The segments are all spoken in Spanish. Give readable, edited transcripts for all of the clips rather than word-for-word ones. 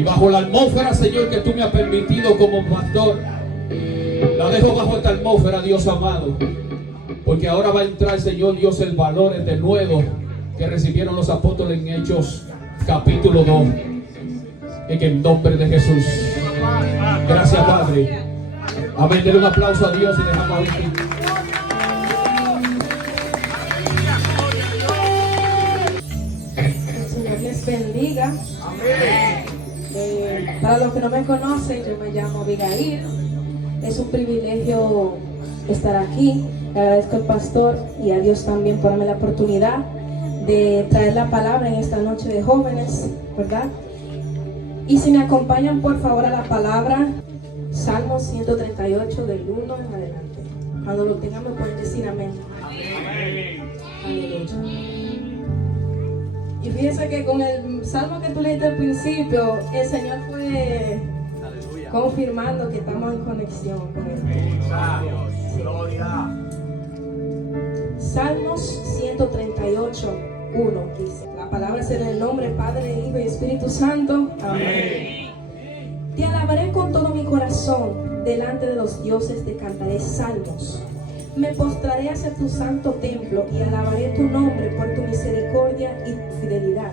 Y bajo la atmósfera, Señor, que tú me has permitido como pastor, la dejo bajo esta atmósfera, Dios amado. Porque ahora va a entrar, Señor Dios, el valor de nuevo que recibieron los apóstoles en Hechos capítulo 2. En el nombre de Jesús. Gracias, Padre. Amén. Denle un aplauso a Dios y dejamos a vivir. El Señor les bendiga. Para los que no me conocen, yo me llamo Abigail. Es un privilegio estar aquí. Le agradezco al pastor y a Dios también por darme la oportunidad de traer la palabra en esta noche de jóvenes, ¿verdad? Y si me acompañan por favor a la palabra, Salmo 138 del 1 en adelante. Cuando lo tengan me pueden decir amén. Aleluya. Y fíjense que con el salmo que tú leíste al principio, el Señor fue confirmando que estamos en conexión con Él. Sí. Salmos 138, 1 dice: la palabra es en el nombre Padre, Hijo y Espíritu Santo. Amén. Te alabaré con todo mi corazón, delante de los dioses te cantaré salmos. Me postraré hacia tu santo templo y alabaré tu nombre por tu misericordia y tu fidelidad.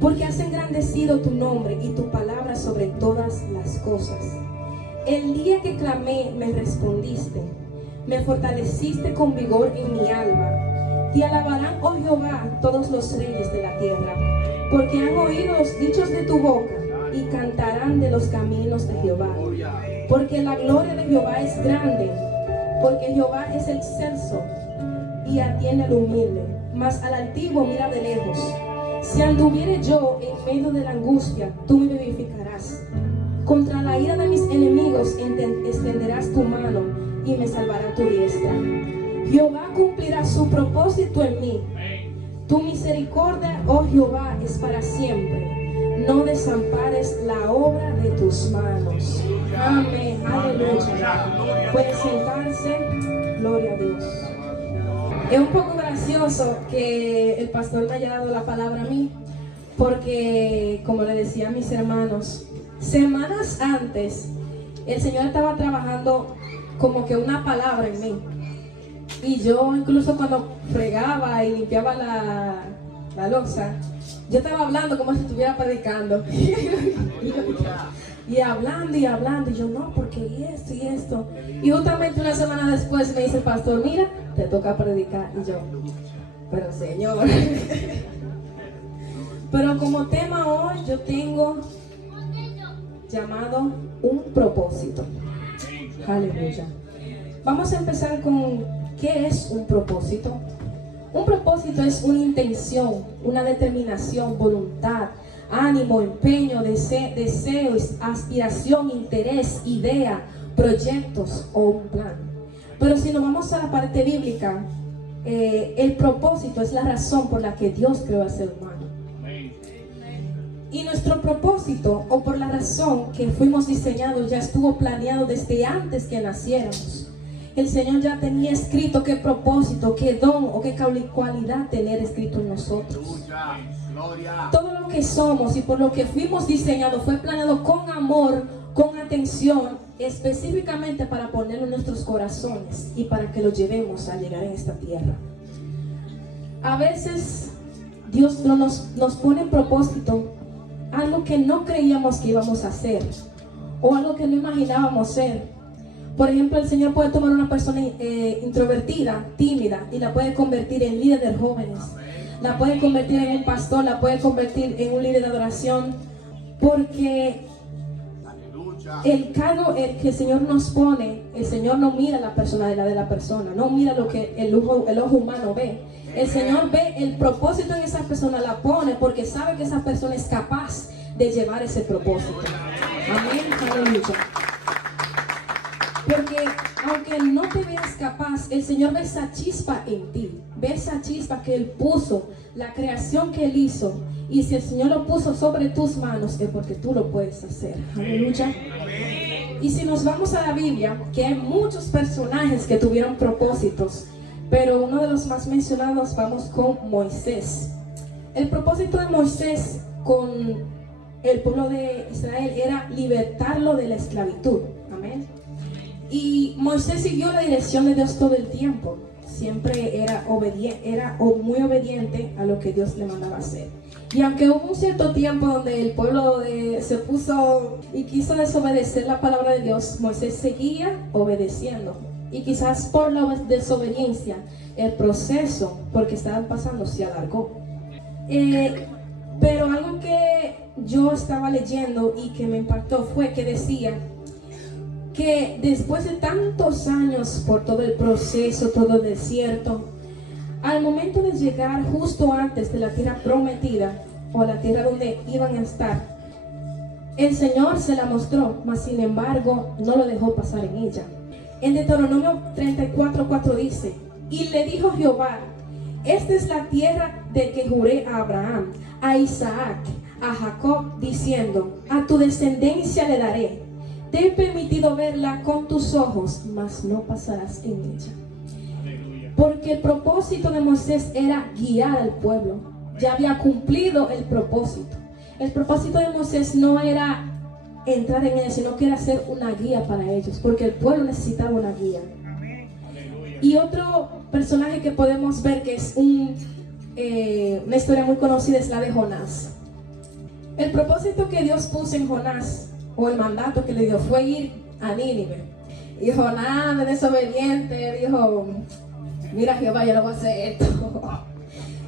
Porque has engrandecido tu nombre y tu palabra sobre todas las cosas. El día que clamé me respondiste, me fortaleciste con vigor en mi alma. Te alabarán, oh Jehová, todos los reyes de la tierra, porque han oído los dichos de tu boca y cantarán de los caminos de Jehová. Porque la gloria de Jehová es grande, porque Jehová es excelso y atiende al humilde, mas al altivo mira de lejos. Si anduviere yo en medio de la angustia, tú me vivificarás. Contra la ira de mis enemigos extenderás tu mano y me salvará tu diestra. Jehová cumplirá su propósito en mí. Tu misericordia, oh Jehová, es para siempre. No desampares la obra de tus manos. Amén. Aleluya. Puede sentarse. Gloria a Dios. Es un poco gracioso que el pastor me haya dado la palabra a mí, porque, como le decía a mis hermanos, semanas antes el Señor estaba trabajando como que una palabra en mí. Y yo incluso cuando fregaba y limpiaba la loza, yo estaba hablando como si estuviera predicando. Y hablando, y yo no, porque y esto. Y justamente una semana después me dice el pastor: mira, te toca predicar. Y yo, pero Señor. Pero como tema hoy yo tengo llamado un propósito. Aleluya. Vamos a empezar con ¿qué es un propósito? Un propósito es una intención, una determinación, voluntad, ánimo, empeño, deseo, aspiración, interés, idea, proyectos o un plan. Pero si nos vamos a la parte bíblica, el propósito es la razón por la que Dios creó al ser humano. Y nuestro propósito, o por la razón que fuimos diseñados, ya estuvo planeado desde antes que naciéramos. El Señor ya tenía escrito qué propósito, qué don o qué cualidad tener escrito en nosotros. Todo lo que somos y por lo que fuimos diseñados fue planeado con amor, con atención, específicamente para ponerlo en nuestros corazones y para que lo llevemos a llegar en esta tierra. A veces Dios nos pone en propósito algo que no creíamos que íbamos a hacer o algo que no imaginábamos ser. Por ejemplo, el Señor puede tomar una persona introvertida, tímida, y la puede convertir en líder de jóvenes. La puede convertir en un pastor, la puede convertir en un líder de adoración, porque el cargo que el Señor nos pone, el Señor no mira la personalidad de la persona, no mira lo que el ojo humano ve. El Señor ve el propósito en esa persona, la pone porque sabe que esa persona es capaz de llevar ese propósito. Amén, aleluya. Porque aunque no te veas capaz, el Señor ve esa chispa en ti, ve esa chispa que Él puso, la creación que Él hizo. Y si el Señor lo puso sobre tus manos, es porque tú lo puedes hacer. Aleluya. Y si nos vamos a la Biblia, que hay muchos personajes que tuvieron propósitos, pero uno de los más mencionados, vamos con Moisés. El propósito de Moisés con el pueblo de Israel era libertarlo de la esclavitud. Amén. Y Moisés siguió la dirección de Dios todo el tiempo. Siempre era muy obediente a lo que Dios le mandaba hacer. Y aunque hubo un cierto tiempo donde el pueblo se puso y quiso desobedecer la palabra de Dios, Moisés seguía obedeciendo. Y quizás por la desobediencia, el proceso, porque estaban pasando, se alargó. Pero algo que yo estaba leyendo y que me impactó fue que decía que después de tantos años por todo el proceso, todo el desierto, al momento de llegar justo antes de la tierra prometida o la tierra donde iban a estar, el Señor se la mostró, mas sin embargo no lo dejó pasar en ella. En Deuteronomio 34:4 dice: y le dijo Jehová: esta es la tierra de que juré a Abraham, a Isaac, a Jacob, diciendo: a tu descendencia le daré. Te he permitido verla con tus ojos, mas no pasarás en ella. Porque el propósito de Moisés era guiar al pueblo. Ya había cumplido el propósito. El propósito de Moisés no era entrar en ella, sino que era ser una guía para ellos, porque el pueblo necesitaba una guía. Y otro personaje que podemos ver que es una historia muy conocida es la de Jonás. El propósito que Dios puso en Jonás, o el mandato que le dio, fue ir a Nínive. Y Jonás, de desobediente, dijo: mira, Jehová, yo no voy a hacer esto.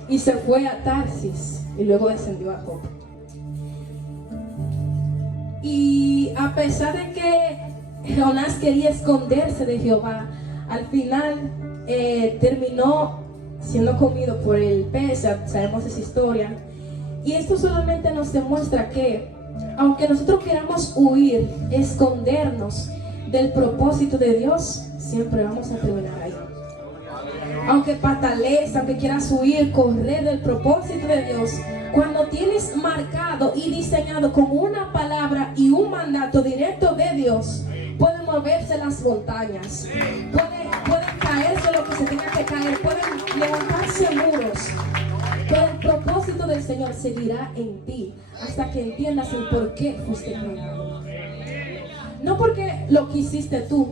Y se fue a Tarsis y luego descendió a Jope. Y a pesar de que Jonás quería esconderse de Jehová, al final terminó siendo comido por el pez. Sabemos esa historia. Y esto solamente nos demuestra que aunque nosotros queramos huir, escondernos del propósito de Dios, siempre vamos a terminar ahí. Aunque patalees, aunque quieras huir, correr del propósito de Dios, cuando tienes marcado y diseñado con una palabra y un mandato directo de Dios, pueden moverse las montañas, pueden caerse lo que se tenga que caer, pueden levantarse muros. Pero el propósito del Señor seguirá en ti hasta que entiendas el por qué fuiste creado. No porque lo quisiste tú,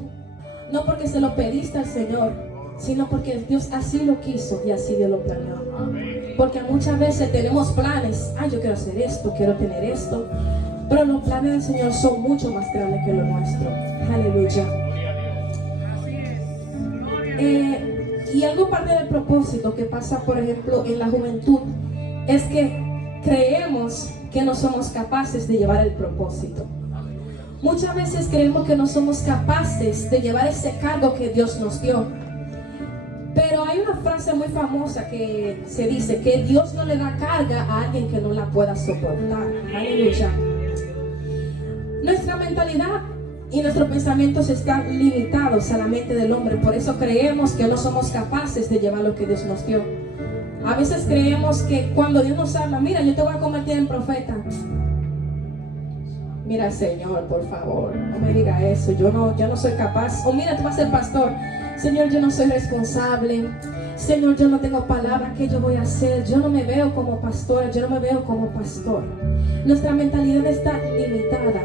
no porque se lo pediste al Señor, sino porque Dios así lo quiso y así Dios lo planeó. Porque muchas veces tenemos planes: yo quiero hacer esto, quiero tener esto, pero los planes del Señor son mucho más grandes que los nuestros. Aleluya. Y algo parte del propósito que pasa, por ejemplo, en la juventud, es que creemos que no somos capaces de llevar el propósito. Muchas veces creemos que no somos capaces de llevar ese cargo que Dios nos dio. Pero hay una frase muy famosa que se dice que Dios no le da carga a alguien que no la pueda soportar. Aleluya. Nuestra mentalidad y nuestros pensamientos están limitados a la mente del hombre. Por eso creemos que no somos capaces de llevar lo que Dios nos dio. A veces creemos que cuando Dios nos habla: mira, yo te voy a convertir en profeta. Mira, Señor, por favor, no me diga eso. Yo no soy capaz. O mira, tú vas a ser pastor. Señor, yo no soy responsable. Señor, yo no tengo palabra. ¿Qué yo voy a hacer? Yo no me veo como pastora. Yo no me veo como pastor. Nuestra mentalidad está limitada.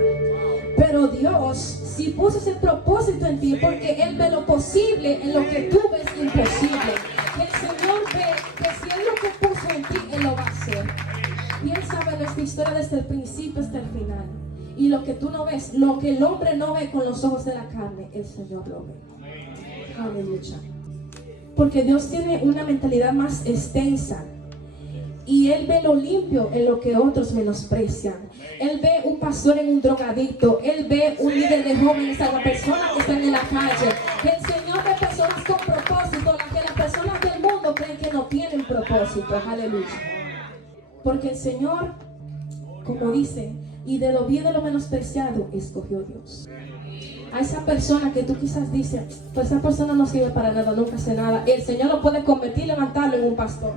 Pero Dios sí puso ese propósito en ti, porque Él ve lo posible en lo que tú ves imposible. El Señor ve que si Él lo que puso en ti, Él lo va a hacer. Y Él sabe nuestra historia desde el principio hasta el final. Y lo que tú no ves, lo que el hombre no ve con los ojos de la carne, el Señor lo ve. Aleluya. Porque Dios tiene una mentalidad más extensa. Y Él ve lo limpio en lo que otros menosprecian. Él ve un pastor en un drogadicto. Él ve un líder de jóvenes, a la persona que está en la calle. El Señor ve personas con propósito, las que las personas del mundo creen que no tienen propósito. Aleluya. Porque el Señor, como dice, y de lo bien de lo menospreciado escogió Dios. A esa persona que tú quizás dices: pues esa persona no sirve para nada, nunca hace nada, el Señor lo puede convertir y levantarlo en un pastor,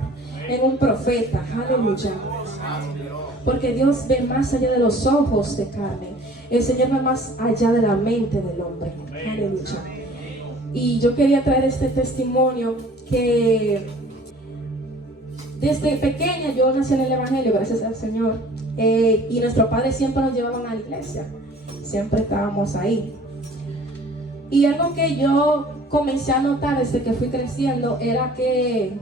en un profeta. Aleluya. Porque Dios ve más allá de los ojos de carne. El Señor ve más allá de la mente del hombre. Aleluya. Y yo quería traer este testimonio que desde pequeña yo nací en el Evangelio, gracias al Señor. y nuestros padres siempre nos llevaban a la iglesia, siempre estábamos ahí. Y algo que yo comencé a notar desde que fui creciendo era que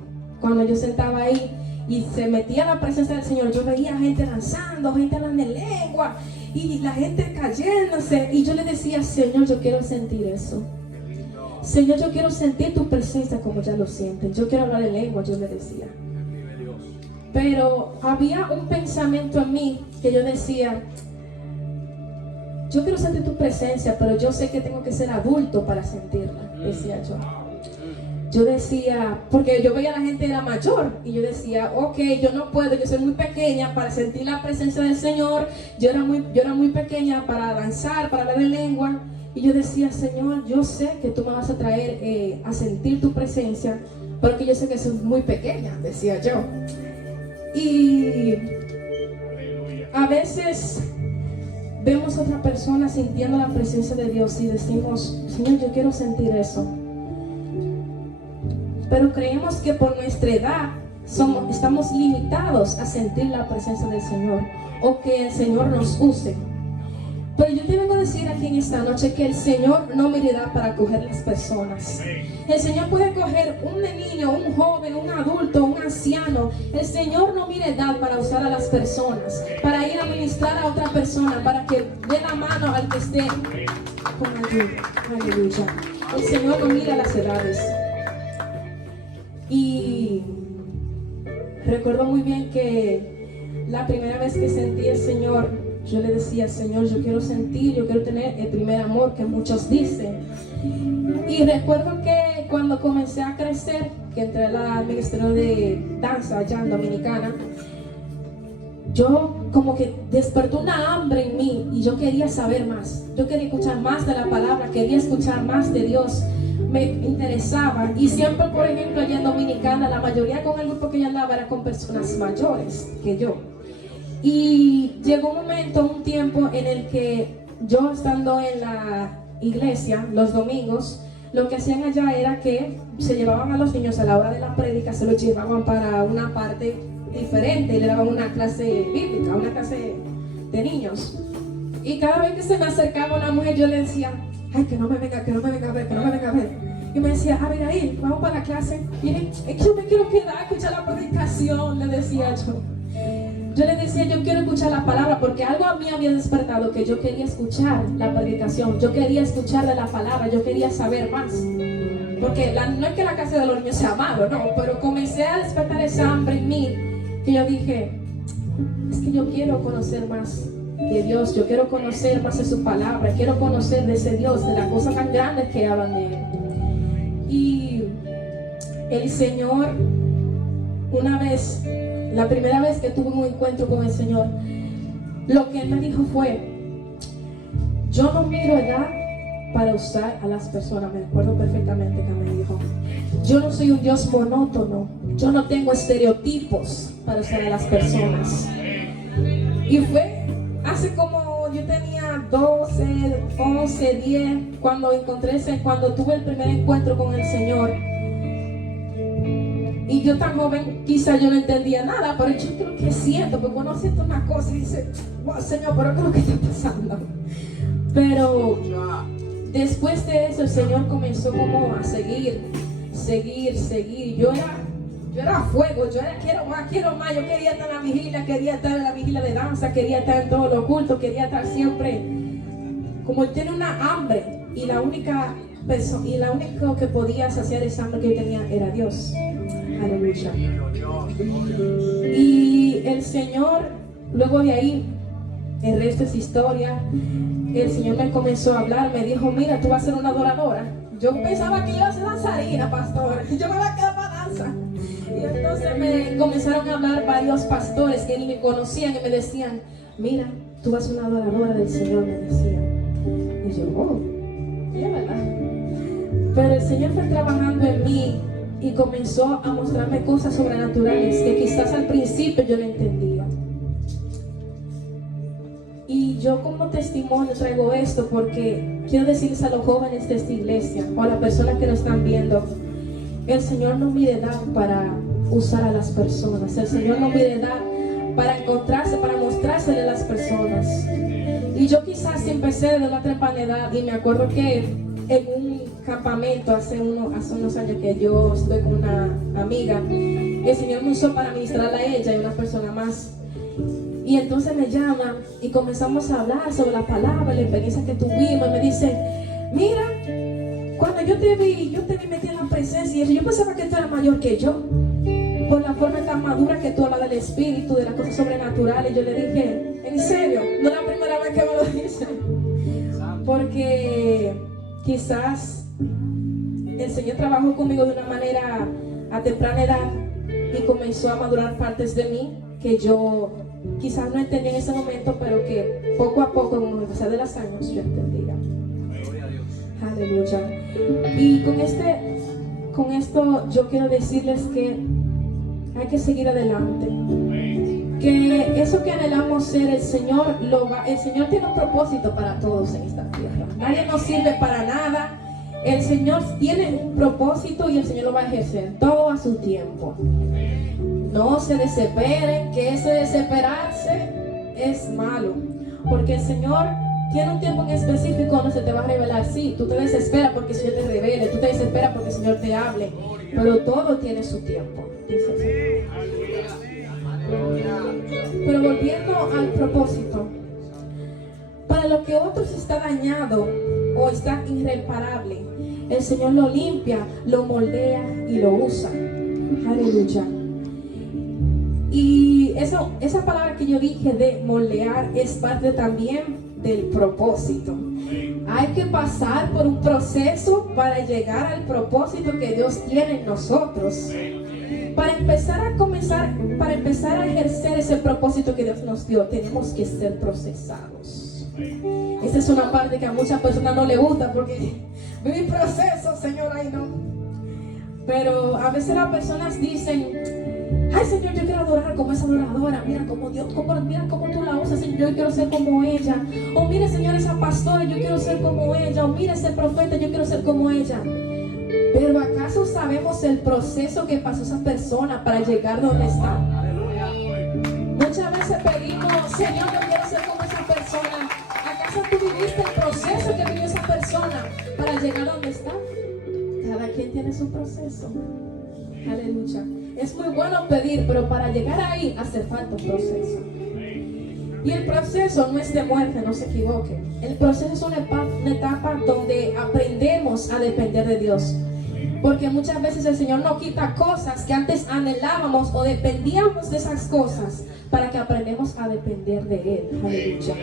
cuando yo sentaba ahí y se metía la presencia del Señor, yo veía gente danzando, gente hablando en lengua y la gente cayéndose, y yo le decía: Señor, yo quiero sentir eso. Señor, yo quiero sentir tu presencia como ya lo sienten. Yo quiero hablar en lengua, yo le decía. Pero había un pensamiento en mí que yo decía: yo quiero sentir tu presencia, pero yo sé que tengo que ser adulto para sentirla, decía yo. Yo decía, porque yo veía a la gente era mayor, y yo decía: ok, yo no puedo, yo soy muy pequeña para sentir la presencia del Señor. Yo era muy pequeña para danzar, para hablar en lengua. Y yo decía: Señor, yo sé que tú me vas a traer a sentir tu presencia, pero que yo sé que soy muy pequeña, decía yo. Y a veces vemos a otra persona sintiendo la presencia de Dios y decimos: Señor, yo quiero sentir eso. Pero creemos que por nuestra edad estamos limitados a sentir la presencia del Señor, o que el Señor nos use. Pero yo te vengo a decir aquí en esta noche que el Señor no mira edad para coger las personas. El Señor puede coger un niño, un joven, un adulto, un anciano. El Señor no mira edad para usar a las personas, para ir a ministrar a otra persona, para que dé la mano al que esté con ayuda. Aleluya. El Señor no mira las edades. Y recuerdo muy bien que la primera vez que sentí el Señor, yo le decía: Señor, yo quiero sentir, yo quiero tener el primer amor que muchos dicen. Y recuerdo que cuando comencé a crecer, que entré al ministerio de danza allá en Dominicana, yo como que despertó una hambre en mí y yo quería saber más. Yo quería escuchar más de la palabra, quería escuchar más de Dios. Me interesaba, y siempre, por ejemplo, allá en Dominicana, la mayoría con el grupo que yo andaba era con personas mayores que yo. Y llegó un tiempo en el que yo, estando en la iglesia los domingos, lo que hacían allá era que se llevaban a los niños a la hora de la prédica, se los llevaban para una parte diferente y le daban una clase bíblica, una clase de niños. Y cada vez que se me acercaba una mujer, yo le decía: ay, que no me venga a ver. Y me decía: a ver, ahí, vamos para la clase. Y es que yo me quiero quedar a escuchar la predicación, le decía yo. Yo le decía: yo quiero escuchar la palabra, porque algo a mí había despertado, que yo quería escuchar la predicación, yo quería escuchar de la palabra, yo quería saber más. Porque no es que la casa de los niños sea malo, no, pero comencé a despertar esa hambre en mí, que yo dije: es que yo quiero conocer más de Dios, yo quiero conocer más de su palabra, quiero conocer de ese Dios, de las cosas tan grandes que hablan de Él. Y el Señor, una vez, la primera vez que tuve un encuentro con el Señor, lo que Él me dijo fue: yo no miro edad para usar a las personas. Me acuerdo perfectamente que me dijo: yo no soy un Dios monótono, yo no tengo estereotipos para usar a las personas. Y fue hace como, yo tenía 12, 11, 10, cuando tuve el primer encuentro con el Señor. Y yo tan joven, quizá yo no entendía nada, pero yo creo que siento, porque uno siente una cosa y dice: wow, Señor, pero ¿qué es lo que está pasando? Pero después de eso, el Señor comenzó como a seguir. Yo era fuego, yo era quiero más, yo quería estar en la vigilia, quería estar en la vigilia de danza, quería estar en todos los cultos, quería estar siempre. Como él tiene una hambre, y la única que podía saciar esa hambre que yo tenía era Dios. Aleluya. Y el Señor, luego de ahí, el resto es historia. El Señor me comenzó a hablar, me dijo: mira, tú vas a ser una adoradora. Yo pensaba que iba a ser danzarina, pastor. Yo me iba a quedar para danza. Y entonces me comenzaron a hablar varios pastores que ni me conocían y me decían: mira, tú vas a ser una adoradora del Señor, me decían. Y yo: oh, es verdad. Pero el Señor fue trabajando en mí y comenzó a mostrarme cosas sobrenaturales que quizás al principio yo no entendía. Y yo como testimonio traigo esto porque quiero decirles a los jóvenes de esta iglesia o a las personas que nos están viendo: el Señor no mide edad para usar a las personas. El Señor no mide edad para encontrarse, para mostrársele a las personas. Y yo quizás empecé de una temprana edad, y me acuerdo que en un campamento hace unos años que yo estuve con una amiga, el Señor me usó para ministrarle a ella y una persona más. Y entonces me llama y comenzamos a hablar sobre la palabra, la experiencia que tuvimos, y me dice, mira, cuando yo te vi metida en la presencia, y yo pensaba que tú eras mayor que yo, por la forma tan madura que tú hablas del espíritu, de las cosas sobrenaturales. Yo le dije, en serio, no es la primera vez que me lo dice, porque quizás el Señor trabajó conmigo de una manera a temprana edad y comenzó a madurar partes de mí que yo quizás no entendía en ese momento, pero que poco a poco, con el pasar de los años, yo entendía. Aleluya. Y con esto yo quiero decirles que hay que seguir adelante. Que eso que anhelamos ser, el Señor tiene un propósito para todos en esta tierra. Nadie nos sirve para nada. El Señor tiene un propósito y el Señor lo va a ejercer todo a su tiempo. No se desesperen, que ese desesperarse es malo, porque el Señor tiene un tiempo en específico donde se te va a revelar. Sí, tú te desesperas porque el Señor te revele, tú te desesperas porque el Señor te hable, pero todo tiene su tiempo, dice el Señor. Pero volviendo al propósito, para lo que otros está dañado o está irreparable, el Señor lo limpia, lo moldea y lo usa. Aleluya. Y esa palabra que yo dije de moldear es parte también del propósito. Hay que pasar por un proceso para llegar al propósito que Dios tiene en nosotros. Para empezar a ejercer ese propósito que Dios nos dio, tenemos que ser procesados. Esa es una parte que a muchas personas no les gusta, porque mi proceso, Señor, ay no. Pero a veces las personas dicen, ay Señor, yo quiero adorar como esa adoradora, mira cómo Dios, mira cómo tú la usas, Señor, yo quiero ser como ella. O mire, Señor, esa pastora, yo quiero ser como ella. O mire, ese profeta, yo quiero ser como ella. Pero ¿acaso sabemos el proceso que pasó esa persona para llegar donde está? Muchas veces pedimos, Señor, yo quiero ser como esa persona. ¿Acaso tú viviste el proceso que vivió esa persona para llegar donde está? Cada quien tiene su proceso. Aleluya. Es muy bueno pedir, pero para llegar ahí hace falta un proceso. Y el proceso no es de muerte, no se equivoque. El proceso es una etapa donde aprendemos a depender de Dios. Porque muchas veces el Señor nos quita cosas que antes anhelábamos o dependíamos de esas cosas para que aprendamos a depender de Él. Aleluya.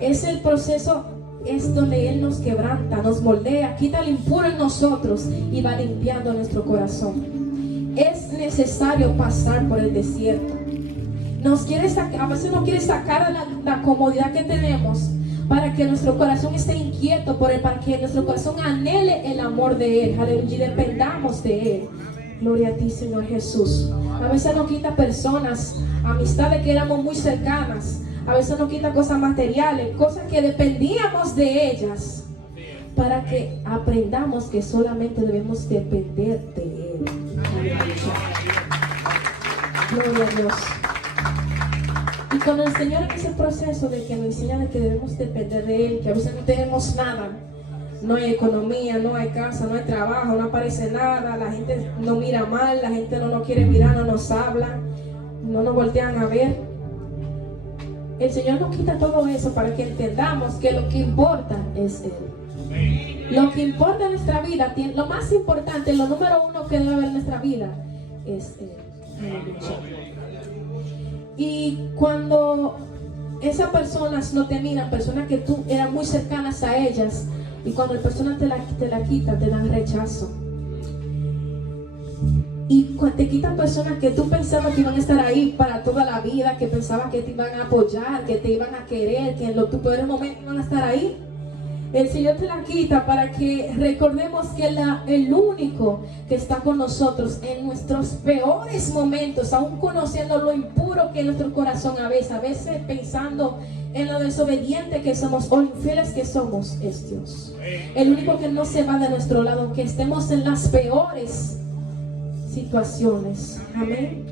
Es el proceso, es donde Él nos quebranta, nos moldea, quita el impuro en nosotros y va limpiando nuestro corazón. Es necesario pasar por el desierto. A veces nos quiere sacar la comodidad que tenemos para que nuestro corazón esté inquieto para que nuestro corazón anhele el amor de Él. Aleluya, y dependamos de Él. Gloria a ti, Señor Jesús. A veces nos quita personas, amistades que éramos muy cercanas. A veces nos quita cosas materiales, cosas que dependíamos de ellas, para que aprendamos que solamente debemos depender de Él. Aleluya. Gloria a Dios. Y con el Señor en ese proceso de que nos enseña de que debemos depender de Él, que a veces no tenemos nada, no hay economía, no hay casa, no hay trabajo, no aparece nada, la gente nos mira mal, la gente no nos quiere mirar, no nos habla, no nos voltean a ver. El Señor nos quita todo eso para que entendamos que lo que importa es Él. Lo que importa en nuestra vida, lo más importante, lo número uno que debe haber en nuestra vida es Él. Y cuando esas personas no te miran, personas que tú eras muy cercanas a ellas, y cuando la persona te la quita, te dan rechazo. Y te quitan personas que tú pensabas que iban a estar ahí para toda la vida, que pensabas que te iban a apoyar, que te iban a querer, que en los tus peores momentos iban a estar ahí. El Señor te la quita para que recordemos que el único que está con nosotros en nuestros peores momentos, aún conociendo lo impuro que es nuestro corazón a veces pensando en lo desobediente que somos o infieles que somos, es Dios. El único que no se va de nuestro lado, aunque estemos en las peores situaciones. Amén.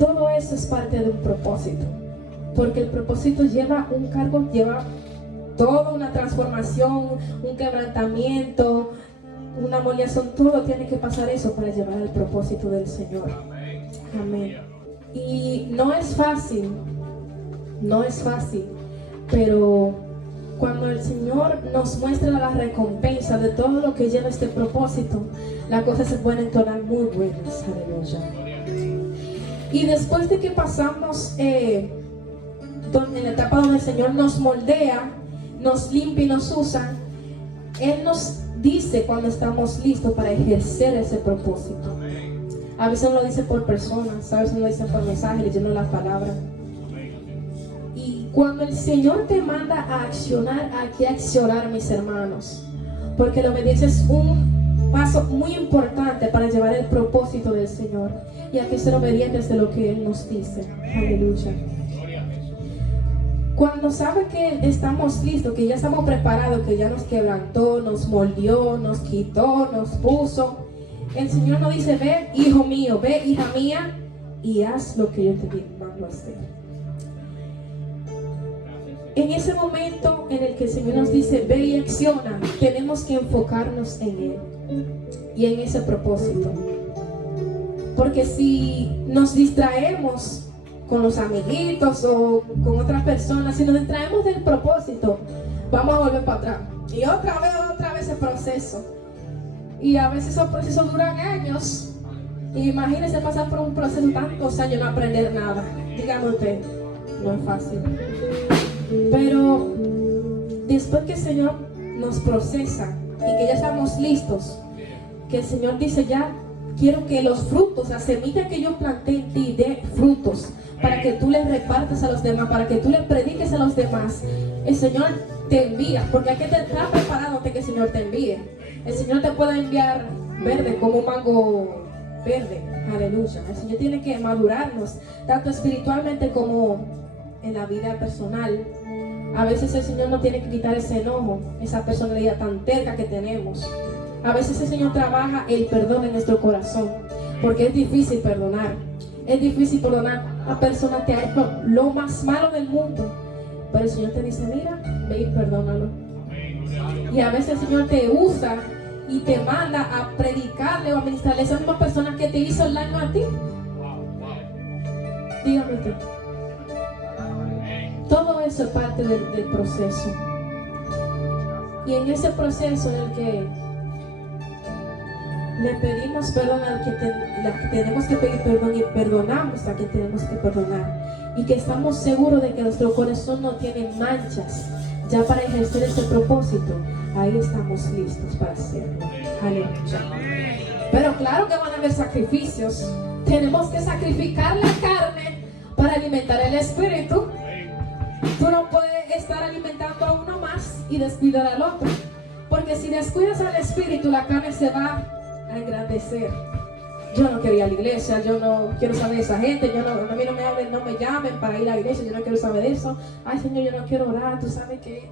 todo eso es parte de un propósito, porque el propósito lleva un cargo, lleva toda una transformación, un quebrantamiento, una amoliación, todo tiene que pasar eso para llevar al propósito del Señor. Amén. Y no es fácil, pero cuando el Señor nos muestra la recompensa de todo lo que lleva este propósito, las cosas se pueden tornar muy buenas. Aleluya. Y después de que pasamos en la etapa donde el Señor nos moldea, nos limpia y nos usa, Él nos dice cuando estamos listos para ejercer ese propósito. A veces lo dice por personas, a veces lo dice por mensajes, leyendo la palabra. Y cuando el Señor te manda a accionar, hay que accionar, mis hermanos, porque la obediencia es un paso muy importante para llevar el propósito del Señor, y hay que ser obedientes de lo que Él nos dice. Aleluya. Cuando sabe que estamos listos, que ya estamos preparados, que ya nos quebrantó, nos moldeó, nos quitó, nos puso, el Señor nos dice: ve, hijo mío, ve, hija mía, y haz lo que yo te mando a hacer. En ese momento en el que el Señor nos dice: ve y acciona, tenemos que enfocarnos en Él y en ese propósito. Porque si nos distraemos con los amiguitos o con otras personas, si nos distraemos del propósito, vamos a volver para atrás. Y otra vez el proceso. Y a veces esos procesos duran años. Imagínense pasar por un proceso tantos años y no aprender nada. Dígame usted, no es fácil. Pero después que el Señor nos procesa y que ya estamos listos, que el Señor dice: ya quiero que los frutos, la semilla que yo planté en ti, dé frutos, para que tú les repartas a los demás, para que tú les prediques a los demás. El Señor te envía, porque hay que estar preparado antes que el Señor te envíe. El Señor te puede enviar verde, como un mango verde. Aleluya. El Señor tiene que madurarnos, tanto espiritualmente como en la vida personal. A veces el Señor no tiene que quitar ese enojo, esa personalidad tan terca que tenemos. A veces el Señor trabaja el perdón en nuestro corazón, porque es difícil perdonar. Es difícil perdonar. La persona te ha hecho lo más malo del mundo, pero el Señor te dice: mira, ve y perdónalo. Y a veces el Señor te usa y te manda a predicarle o a ministrarle a esa misma persona que te hizo el daño a ti. Dígame usted. Todo eso es parte del proceso. Y en ese proceso en el que le pedimos perdón al que tenemos que pedir perdón, y perdonamos a quien tenemos que perdonar, y que estamos seguros de que nuestro corazón no tiene manchas ya para ejercer ese propósito, ahí estamos listos para hacerlo. Aleluya. Pero claro que van a haber sacrificios. Tenemos que sacrificar la carne para alimentar el espíritu. Tú no puedes estar alimentando a uno más y descuidar al otro, porque si descuidas al espíritu, la carne se va a engrandecer. Yo no quiero ir a la iglesia, yo no quiero saber de esa gente, a mí no me hablen, no me llamen para ir a la iglesia, yo no quiero saber de eso. Ay, Señor, yo no quiero orar, tú sabes que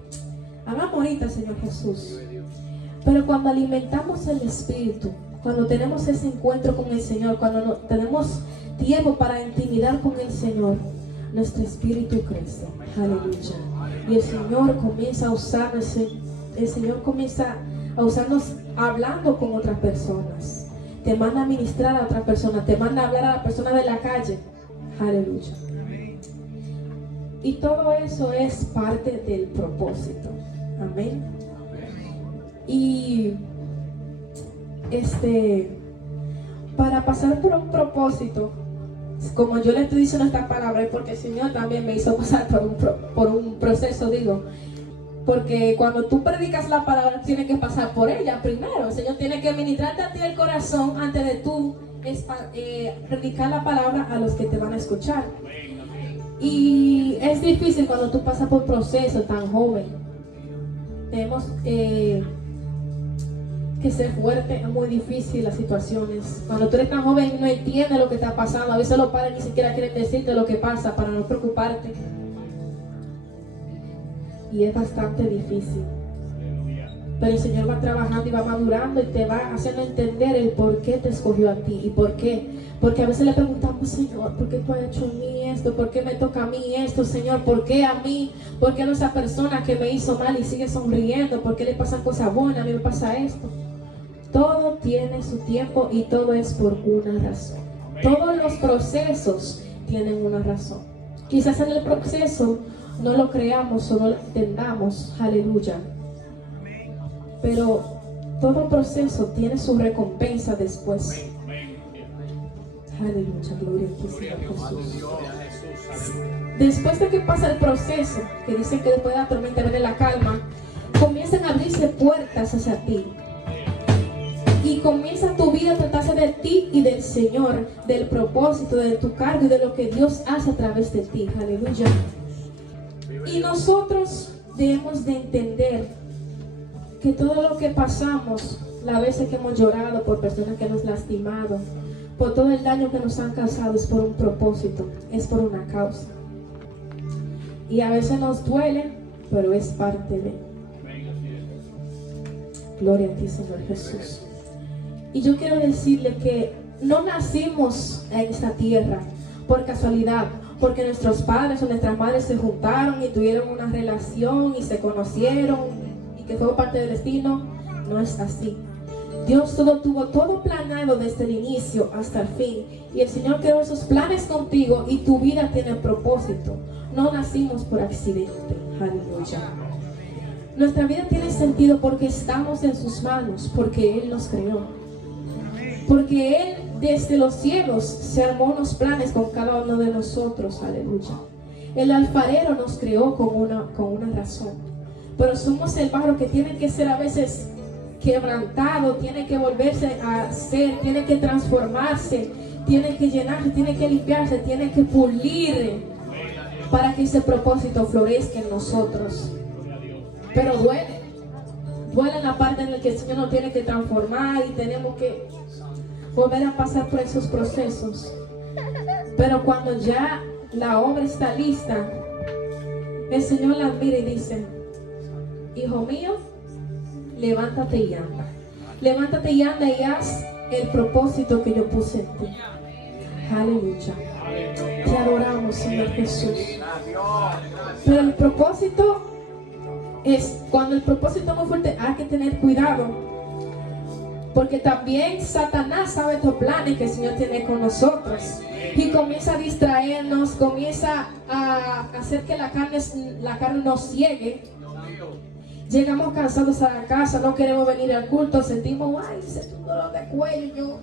hagamos ahorita, Señor Jesús. Pero cuando alimentamos el espíritu, cuando tenemos ese encuentro con el Señor, cuando tenemos tiempo para intimidar con el Señor, nuestro espíritu crece. Aleluya. Y el Señor comienza a usarnos, el Señor comienza a usarnos hablando con otras personas. Te manda a ministrar a otra persona, te manda a hablar a la persona de la calle. Aleluya. Y todo eso es parte del propósito. Amén. Y para pasar por un propósito, como yo le estoy diciendo esta palabra, es porque el Señor también me hizo pasar por un proceso, digo. Porque cuando tú predicas la palabra, tienes que pasar por ella primero. El Señor tiene que ministrarte a ti el corazón antes de tú predicar la palabra a los que te van a escuchar. Y es difícil cuando tú pasas por proceso tan joven. Tenemos que ser fuerte, es muy difícil las situaciones. Cuando tú eres tan joven no entiendes lo que está pasando. A veces los padres ni siquiera quieren decirte lo que pasa para no preocuparte. Y es bastante difícil. Pero el Señor va trabajando y va madurando y te va haciendo entender el por qué te escogió a ti. ¿Y por qué? Porque a veces le preguntamos, Señor, ¿por qué tú has hecho en mí esto? ¿Por qué me toca a mí esto, Señor? ¿Por qué a mí? ¿Por qué a esa persona que me hizo mal y sigue sonriendo? ¿Por qué le pasan cosas buenas? A mí me pasa esto. Todo tiene su tiempo y todo es por una razón. Todos los procesos tienen una razón. Quizás en el proceso no lo creamos o no lo entendamos. Aleluya. Pero todo proceso tiene su recompensa después. Aleluya, gloria a ti, Señor Jesús. Después de que pasa el proceso, que dicen que después de la tormenta viene la calma, comienzan a abrirse puertas hacia ti. Y comienza tu vida a tratarse de ti y del Señor, del propósito, de tu cargo y de lo que Dios hace a través de ti. Aleluya. Y nosotros debemos de entender que todo lo que pasamos, las veces que hemos llorado por personas que nos han lastimado, por todo el daño que nos han causado, es por un propósito, es por una causa. Y a veces nos duele, pero es parte de. Gloria a ti, Señor Jesús. Y yo quiero decirle que no nacimos en esta tierra por casualidad, porque nuestros padres o nuestras madres se juntaron y tuvieron una relación y se conocieron y que fue parte del destino. No es así. Dios tuvo todo planeado desde el inicio hasta el fin. Y el Señor creó esos planes contigo y tu vida tiene propósito. No nacimos por accidente. Aleluya. Nuestra vida tiene sentido porque estamos en sus manos, porque Él nos creó. Porque Él desde los cielos se armó unos planes con cada uno de nosotros. Aleluya. El alfarero nos creó con una razón. Pero somos el barro que tiene que ser a veces quebrantado, tiene que volverse a ser, tiene que transformarse, tiene que llenarse, tiene que limpiarse, tiene que pulir para que ese propósito florezca en nosotros. Pero duele en la parte en la que el Señor nos tiene que transformar y tenemos que volver a pasar por esos procesos. Pero cuando ya la obra está lista, el Señor la mira y dice: hijo mío, levántate y anda. Levántate y anda y haz el propósito que yo puse en ti. Aleluya. Te adoramos, Señor Jesús. Pero el propósito es, cuando el propósito es muy fuerte, hay que tener cuidado. Porque también Satanás sabe estos planes que el Señor tiene con nosotros. Y comienza a distraernos, comienza a hacer que la carne nos ciegue. Llegamos cansados a la casa, no queremos venir al culto, sentimos, ay, siento un dolor de cuello, yo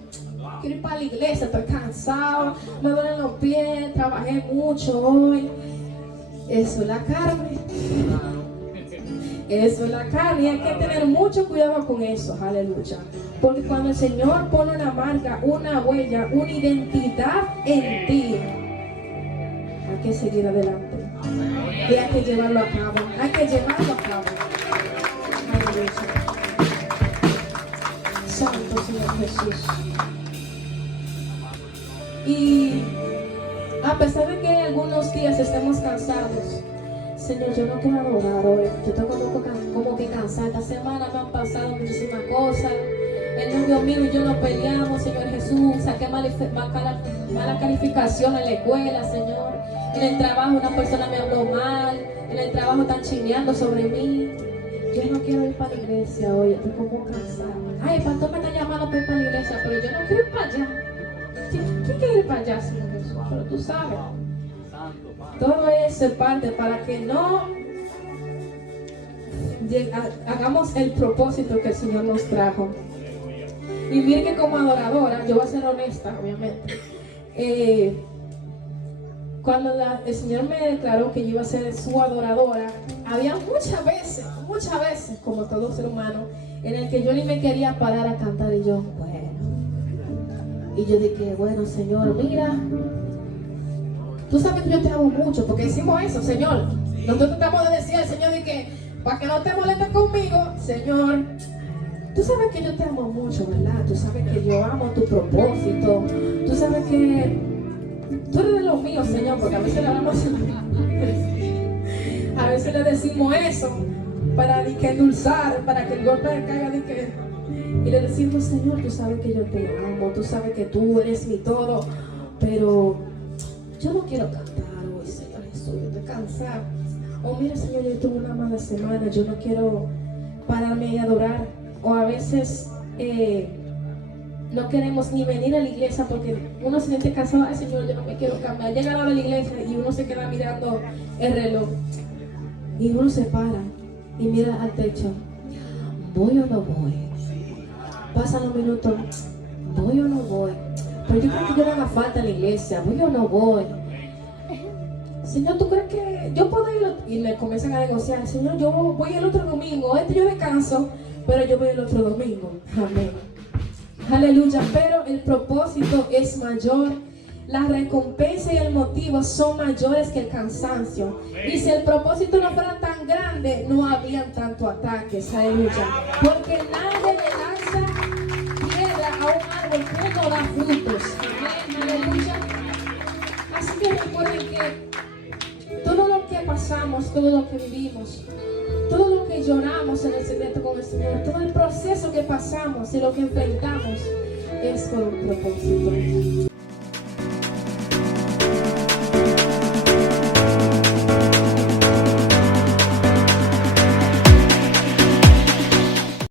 quiero ir para la iglesia, estoy cansado, me duelen los pies, trabajé mucho hoy. Eso es la carne. Eso es la carne y hay que tener mucho cuidado con eso, aleluya. Porque cuando el Señor pone una marca, una huella, una identidad en ti, hay que seguir adelante. Y hay que llevarlo a cabo, hay que llevarlo a cabo. Santo Señor Jesús. Y a pesar de que algunos días estemos cansados, Señor, yo no quiero adorar hoy. Yo estoy como que cansada. Esta semana me han pasado muchísimas cosas. El novio mío y yo nos peleamos, Señor Jesús. Saqué mala calificación en la escuela, Señor. En el trabajo una persona me habló mal. En el trabajo están chineando sobre mí. Yo no quiero ir para la iglesia hoy, estoy como cansada. Ay, el pastor me está llamando para ir para la iglesia, pero yo no quiero ir para allá. ¿Quién quiere ir para allá, Señor Jesús? Pero tú sabes. Todo eso es parte para que no hagamos el propósito que el Señor nos trajo. Y miren que como adoradora, yo voy a ser honesta, obviamente. Cuando el Señor me declaró que yo iba a ser su adoradora, había muchas veces, como todo ser humano, en el que yo ni me quería parar a cantar y yo, bueno. Y yo dije, bueno, Señor, mira, tú sabes que yo te amo mucho, porque decimos eso, Señor. Nosotros tratamos de decir al Señor de que, para que no te molestes conmigo, Señor, tú sabes que yo te amo mucho, ¿verdad? Tú sabes que yo amo tu propósito. Tú sabes que tú eres de los míos, Señor, porque a veces le hablamos, a veces le decimos eso. para de que endulzar, para que el golpe caiga de que... Y le decimos, Señor, tú sabes que yo te amo, tú sabes que tú eres mi todo, pero yo no quiero cantar hoy, Señor Jesús, yo estoy cansada. O mira, Señor, yo tuve una mala semana, yo no quiero pararme y adorar. O a veces no queremos ni venir a la iglesia porque uno se siente cansado. Ay, Señor, yo no me quiero cambiar. Llega la hora de la iglesia y uno se queda mirando el reloj. Y uno se para y mira al techo. ¿Voy o no voy? Pasan los minutos. ¿Voy o no voy? Pero yo creo que yo no haga falta en la iglesia. ¿Voy o no voy? Señor, ¿tú crees que yo puedo ir? Y le comienzan a negociar. Señor, yo voy el otro domingo. Yo descanso, pero yo voy el otro domingo. Amén. Aleluya. Pero el propósito es mayor. La recompensa y el motivo son mayores que el cansancio. Y si el propósito no fuera tan grande, no habrían tanto ataques. Aleluya. Porque nadie le lanza piedra a un árbol que no da frutos. Amén. Aleluya. Así que recuerden que todo lo que pasamos, todo lo que vivimos, todo lo que lloramos en el secreto con el Señor, todo el proceso que pasamos y lo que enfrentamos es por un propósito.